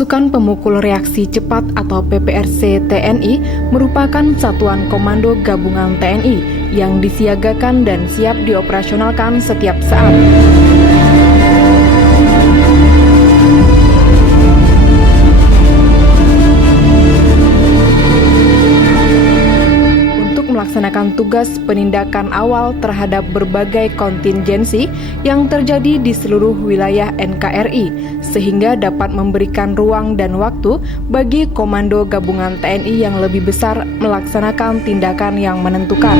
Pasukan Pemukul Reaksi Cepat atau PPRC TNI merupakan satuan komando gabungan TNI yang disiagakan dan siap dioperasionalkan setiap saat. Melaksanakan tugas penindakan awal terhadap berbagai kontingensi yang terjadi di seluruh wilayah NKRI, sehingga dapat memberikan ruang dan waktu bagi Komando Gabungan TNI yang lebih besar melaksanakan tindakan yang menentukan.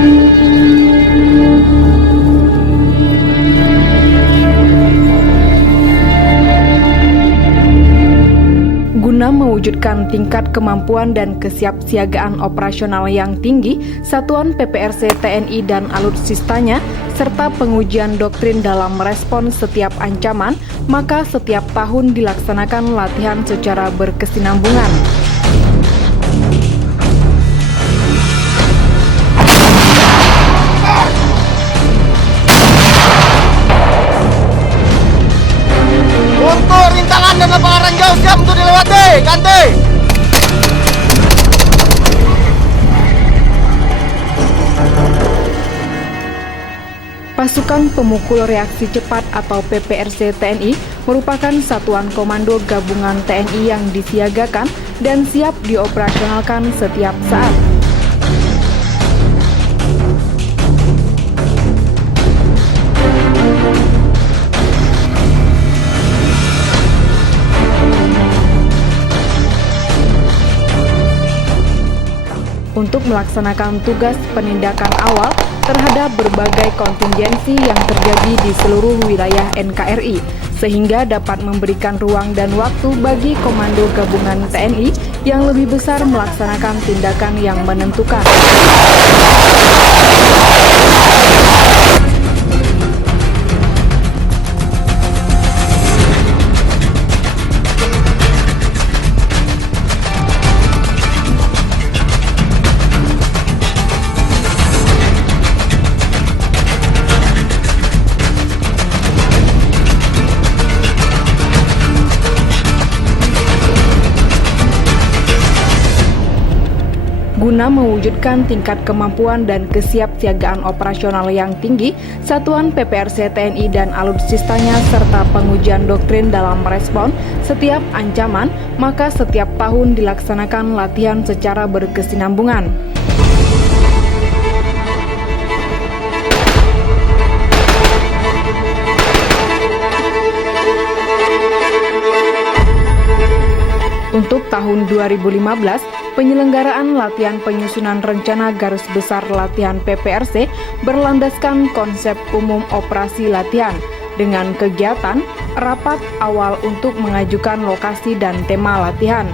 Guna mewujudkan tingkat kemampuan dan kesiapsiagaan operasional yang tinggi, Satuan PPRC TNI dan alutsistanya, serta pengujian doktrin dalam merespon setiap ancaman, maka setiap tahun dilaksanakan latihan secara berkesinambungan. Untuk rintangan dan lapangan jauh siap untuk dilewati, ganti. Pasukan Pemukul Reaksi Cepat atau PPRC TNI merupakan satuan komando gabungan TNI yang disiagakan dan siap dioperasionalkan setiap saat. Untuk melaksanakan tugas penindakan awal terhadap berbagai kontingensi yang terjadi di seluruh wilayah NKRI, sehingga dapat memberikan ruang dan waktu bagi Komando Gabungan TNI yang lebih besar melaksanakan tindakan yang menentukan. Guna mewujudkan tingkat kemampuan dan kesiapsiagaan operasional yang tinggi, Satuan PPRC TNI dan alutsistanya serta pengujian doktrin dalam merespon setiap ancaman, maka setiap tahun dilaksanakan latihan secara berkesinambungan. Untuk tahun 2015, penyelenggaraan latihan penyusunan rencana garis besar latihan PPRC berlandaskan konsep umum operasi latihan dengan kegiatan rapat awal untuk mengajukan lokasi dan tema latihan.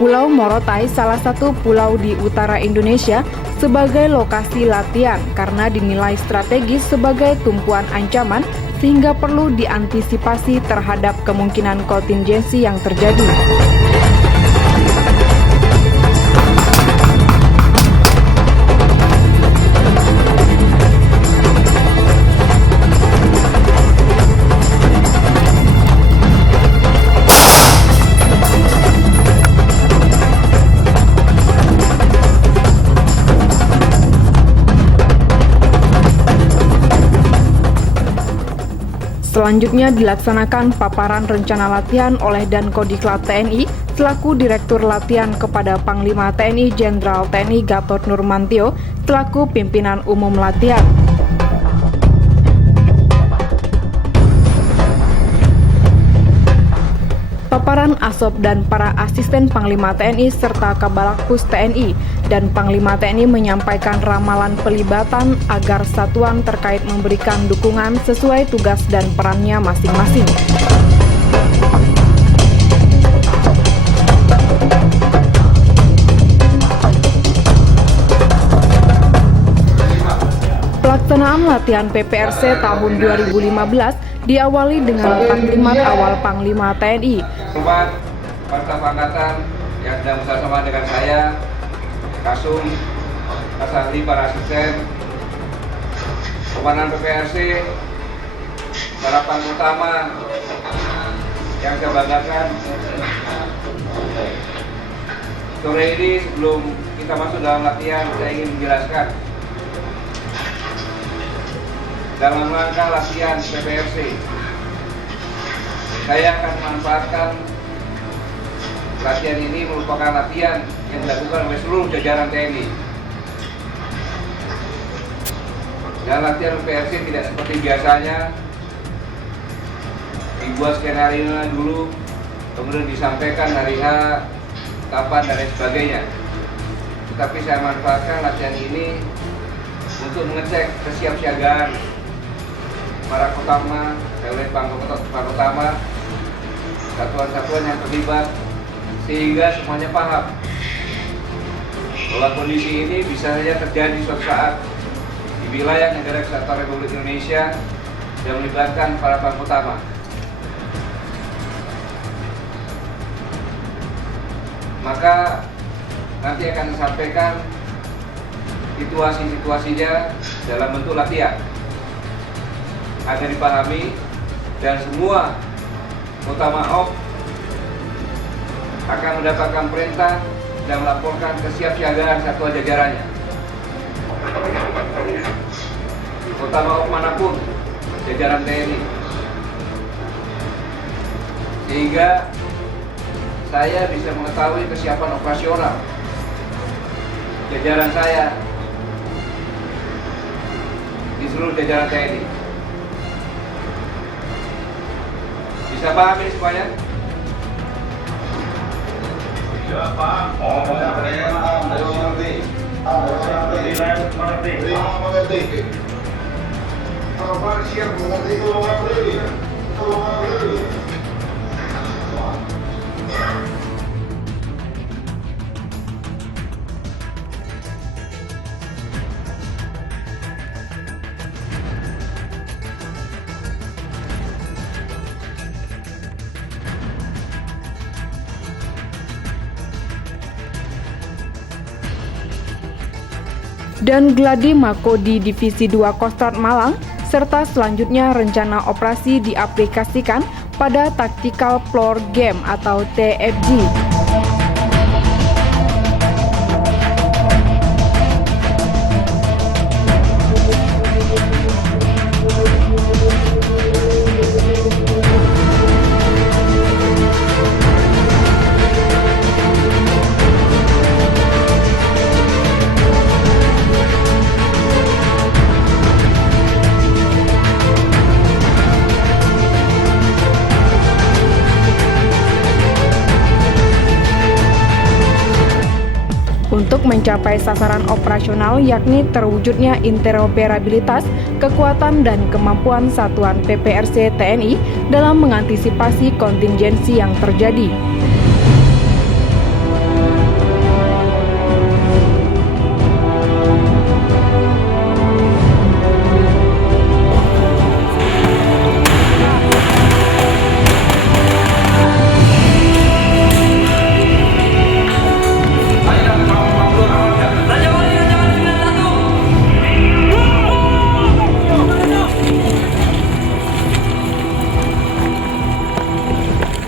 Pulau Morotai salah satu pulau di utara Indonesia sebagai lokasi latihan karena dinilai strategis sebagai tumpuan ancaman sehingga perlu diantisipasi terhadap kemungkinan kontingensi yang terjadi. Selanjutnya dilaksanakan paparan rencana latihan oleh Dankodiklat TNI selaku Direktur Latihan kepada Panglima TNI Jenderal TNI Gatot Nurmantio selaku Pimpinan Umum Latihan. Paparan Asop dan para asisten Panglima TNI serta Kabalakus TNI dan Panglima TNI menyampaikan ramalan pelibatan agar satuan terkait memberikan dukungan sesuai tugas dan perannya masing-masing. Pelaksanaan latihan PPRC tahun 2015 diawali dengan taklimat awal Panglima TNI. Staf Angkatan yang sedang bersama dengan saya, Kasum, Mas Ahli, para asisten, Komandan PPRC, harapan utama yang saya banggakan Sore ini sebelum kita masuk dalam latihan, saya ingin menjelaskan dalam rangka latihan PPRC, saya akan memanfaatkan latihan ini merupakan latihan yang dilakukan oleh seluruh jajaran TNI. Dan latihan PPRC tidak seperti biasanya dibuat skenario dulu, kemudian disampaikan hari H, kapan dan lain sebagainya. Tetapi saya manfaatkan latihan ini untuk mengecek kesiapsiagaan para Kotama, oleh Pangkotama, satuan-satuan yang terlibat, sehingga semuanya paham bahwa kondisi ini bisa saja terjadi suatu saat di wilayah Negara Kesatuan Republik Indonesia yang melibatkan para Pangkotama. Maka nanti akan disampaikan situasi-situasinya dalam bentuk latihan agar dipahami, dan semua Kotama Op akan mendapatkan perintah dan melaporkan kesiapsiagaan satuan jajarannya. Kotama Op manapun jajaran TNI, sehingga saya bisa mengetahui kesiapan operasional jajaran saya di seluruh jajaran TNI. Bisa paham ini semuanya? Ya, paham. Mengerti. Kalau Pak siap mengerti, kalau mengerti. Dan Gladi Mako di Divisi 2 Kostrad Malang, serta selanjutnya rencana operasi diaplikasikan pada Tactical Floor Game atau TFG. Untuk mencapai sasaran operasional yakni terwujudnya interoperabilitas, kekuatan dan kemampuan satuan PPRC TNI dalam mengantisipasi kontingensi yang terjadi.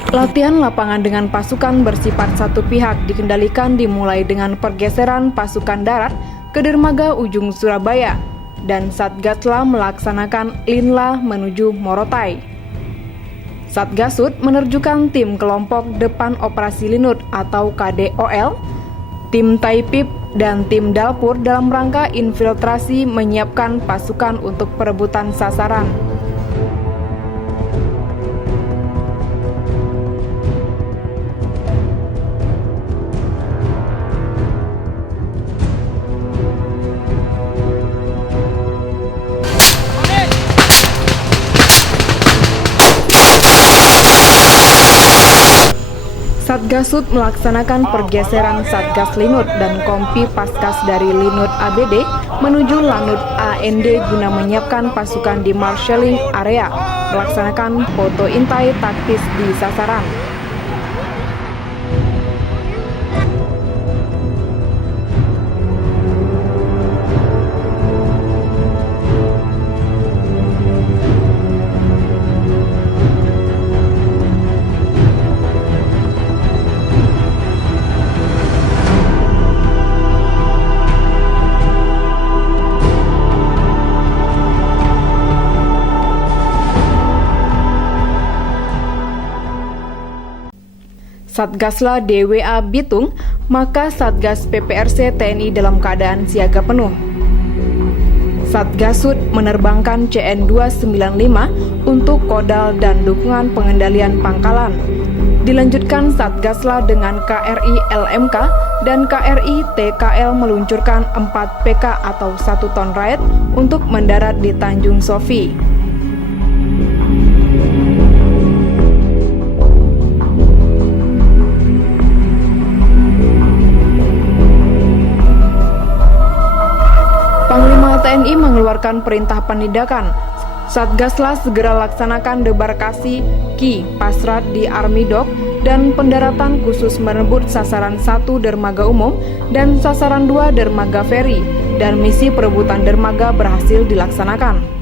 Latihan lapangan dengan pasukan bersifat satu pihak dikendalikan dimulai dengan pergeseran pasukan darat ke dermaga ujung Surabaya, dan Satgasla melaksanakan Linla menuju Morotai. Satgasut menerjukan tim kelompok depan operasi Linut atau KDOL, tim Taipip, dan tim Dalpur dalam rangka infiltrasi menyiapkan pasukan untuk perebutan sasaran. Satgasut melaksanakan pergeseran Satgas Linut dan Kompi Paskas dari Linut ABD menuju Lanut AND guna menyiapkan pasukan di marshalling area, melaksanakan foto intai taktis di sasaran. Satgasla DWA Bitung, maka Satgas PPRC TNI dalam keadaan siaga penuh. Satgasud menerbangkan CN-295 untuk kodal dan dukungan pengendalian pangkalan. Dilanjutkan Satgasla dengan KRI LMK dan KRI TKL meluncurkan 4 PK atau 1 ton raid untuk mendarat di Tanjung Sofi. Panglima TNI mengeluarkan perintah penindakan. Satgasla segera laksanakan debarkasi Ki Pasrat di Army Dock dan pendaratan khusus merebut sasaran 1 dermaga umum dan sasaran 2 dermaga feri, dan misi perebutan dermaga berhasil dilaksanakan.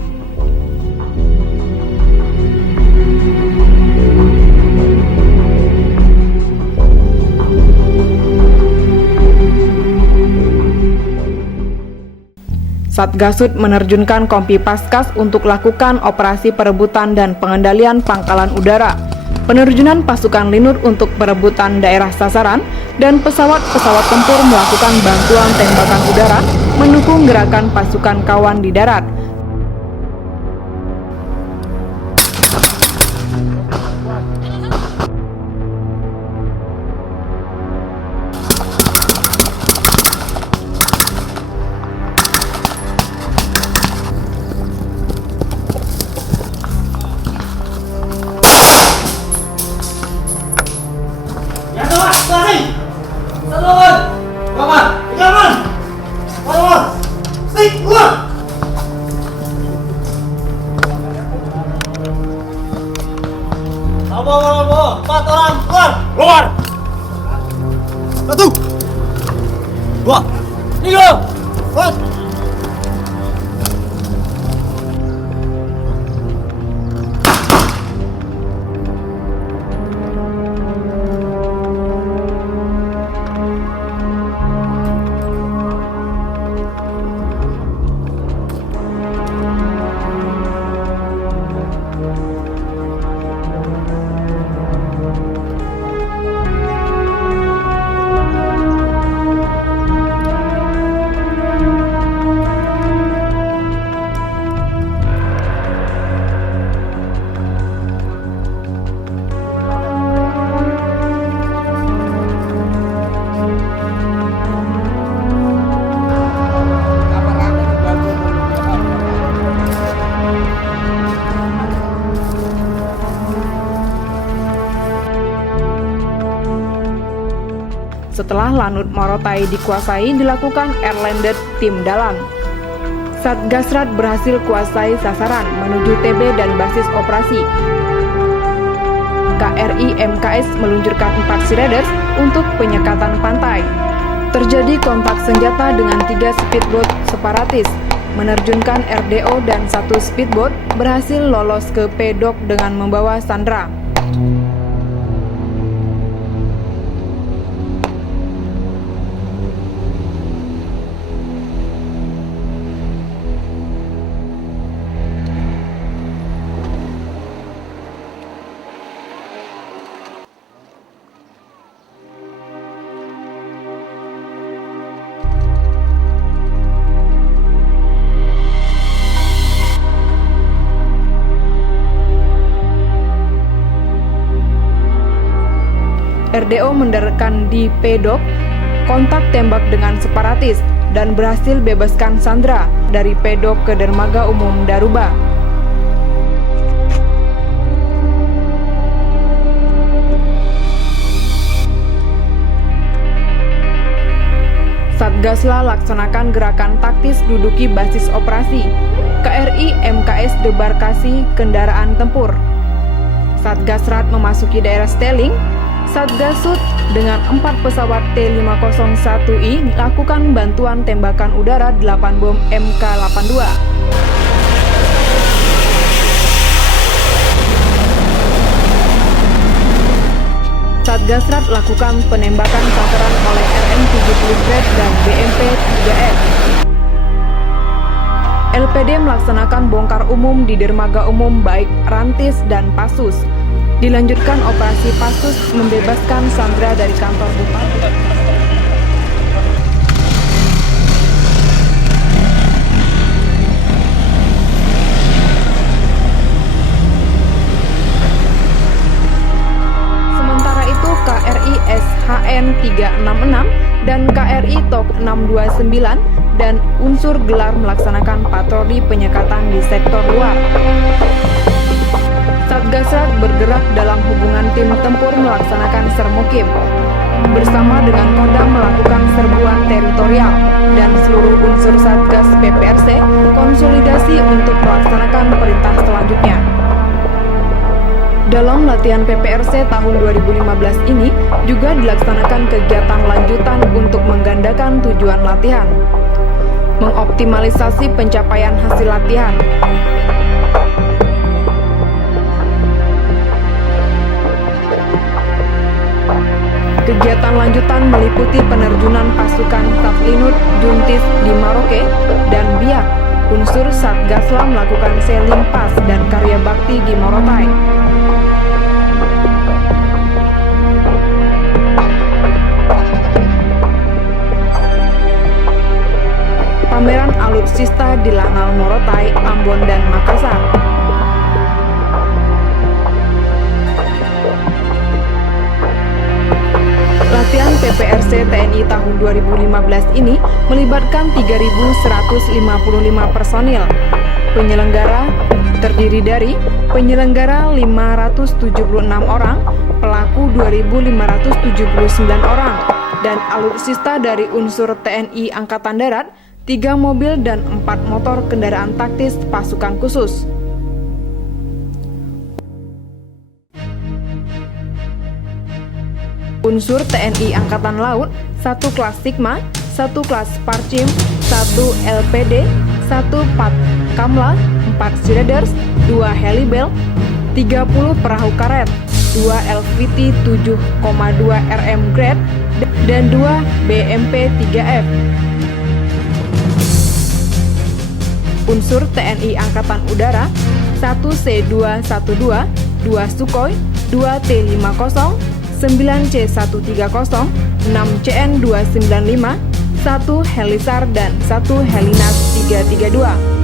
Satgasud menerjunkan Kompi Paskas untuk lakukan operasi perebutan dan pengendalian pangkalan udara, penerjunan pasukan Linur untuk perebutan daerah sasaran, dan pesawat-pesawat tempur melakukan bantuan tembakan udara mendukung gerakan pasukan kawan di darat. Empat orang keluar. Keluar. 1, 2, 3, 4. Setelah Lanut Morotai dikuasai, dilakukan airlanded tim dalam. Satgasrat berhasil kuasai sasaran menuju TB dan basis operasi. KRI MKS meluncurkan 4 Sea Raiders untuk penyekatan pantai. Terjadi kontak senjata dengan 3 speedboat separatis. Menerjunkan RDO dan 1 speedboat berhasil lolos ke P-Dock dengan membawa Sandra. RDO mendaratkan di P-Dock, kontak tembak dengan separatis, dan berhasil bebaskan Sandra dari P-Dock ke dermaga umum Daruba. Satgasla laksanakan gerakan taktis duduki basis operasi. KRI MKS debarkasi kendaraan tempur. Satgasrat memasuki daerah Steling. Satgasud dengan 4 pesawat T-501I melakukan bantuan tembakan udara 8 bom MK-82. Satgasrat lakukan penembakan sasaran oleh RM-70 Grad dan BMP-3F. LPD melaksanakan bongkar umum di dermaga umum baik Rantis dan Pasus. Dilanjutkan operasi Pasus membebaskan Sandra dari kantor bupati. Sementara itu KRI SHN 366 dan KRI TOK 629 dan unsur gelar melaksanakan patroli penyekatan di sektor luar. Satgasrat bergerak dalam hubungan tim tempur melaksanakan Sermukim. Bersama dengan Kodam melakukan serbuan teritorial dan seluruh unsur Satgas PPRC konsolidasi untuk melaksanakan perintah selanjutnya. Dalam latihan PPRC tahun 2015 ini juga dilaksanakan kegiatan lanjutan untuk menggandakan tujuan latihan, mengoptimalisasi pencapaian hasil latihan, kegiatan lanjutan meliputi penerjunan pasukan Taflinut Juntis di Maroke dan Biak. Unsur Satgasla melakukan seling pas dan karya bakti di Morotai. Pameran alutsista di Lanal Morotai, Ambon, dan Makassar. Latihan PPRC TNI tahun 2015 ini melibatkan 3.155 personil. Penyelenggara terdiri dari penyelenggara 576 orang, pelaku 2.579 orang, dan alutsista dari unsur TNI Angkatan Darat, 3 mobil dan 4 motor kendaraan taktis pasukan khusus. Unsur TNI Angkatan Laut, 1 kelas Sigma, 1 kelas Parchim, 1 LPD, 1 Pat Kamla, 4 Seariders, 2 Helibel, 30 perahu karet, 2 LVT 7,2 RM grade, dan 2 BMP 3F. Unsur TNI Angkatan Udara, 1 C212, 2 Sukhoi, 2 T50, 9 C130, 6 CN295, 1 Helisar dan 1 Helinas 332.